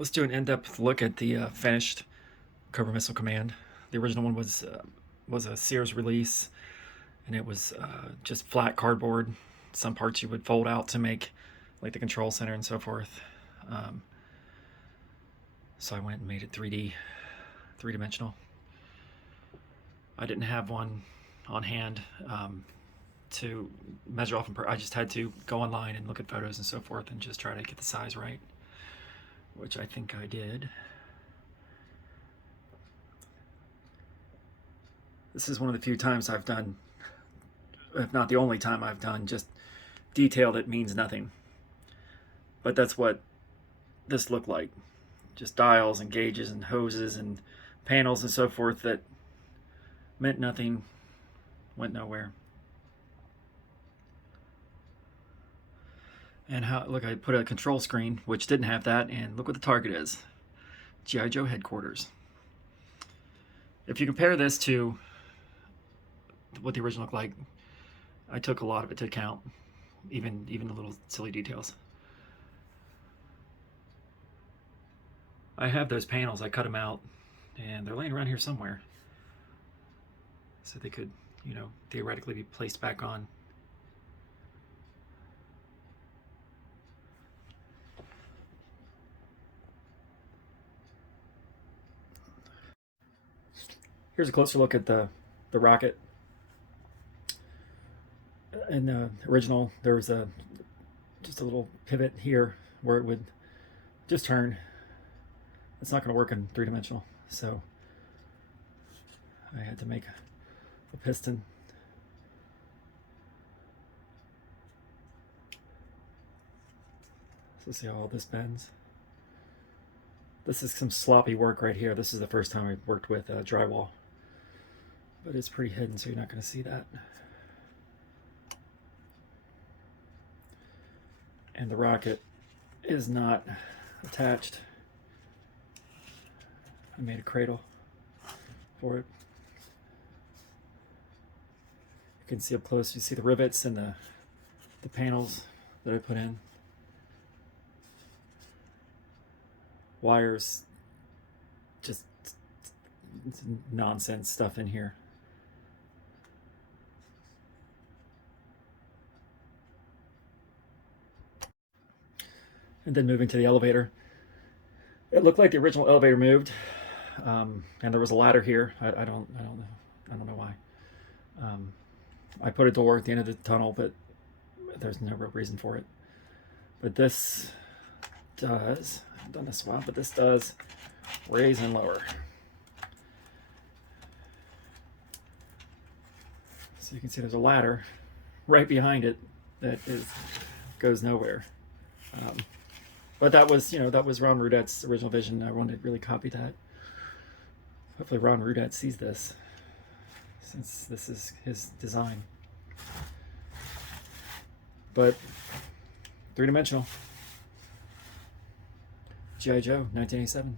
Let's do an in-depth look at the finished Cobra Missile Command. The original one was a Sears release, and it was just flat cardboard. Some parts you would fold out to make like the control center and so forth. So I went and made it 3D, three-dimensional. I didn't have one on hand to measure off. I just had to go online and look at photos and so forth and just try to get the size right, which I think I did. This is one of the few times I've done, if not the only time I've done, just detail that means nothing. But that's what this looked like. Just dials and gauges and hoses and panels and so forth that meant nothing, went nowhere. And look, I put a control screen, which didn't have that, and look what the target is. G.I. Joe headquarters. If you compare this to what the original looked like, I took a lot of it to account, even the little silly details. I have those panels, I cut them out, and they're laying around here somewhere. So they could, theoretically be placed back on. Here's a closer look at the rocket. In the original, there was just a little pivot here where it would just turn. It's not going to work in three-dimensional, so I had to make a piston. So see how all this bends. This is some sloppy work right here. This is the first time I've worked with drywall, but it's pretty hidden, so you're not going to see that. And the rocket is not attached. I made a cradle for it. You can see up close, you see the rivets and the panels that I put in. Wires, just nonsense stuff in here. And then moving to the elevator. It looked like the original elevator moved, and there was a ladder here. I don't know why. I put a door at the end of the tunnel, but there's no real reason for it. But this does, I haven't done this one, but this does raise and lower. So you can see there's a ladder right behind it that goes nowhere. But that was, that was Ron Rudet's original vision. I wanted to really copy that. Hopefully Ron Rudet sees this, since this is his design. But three-dimensional. G.I. Joe, 1987.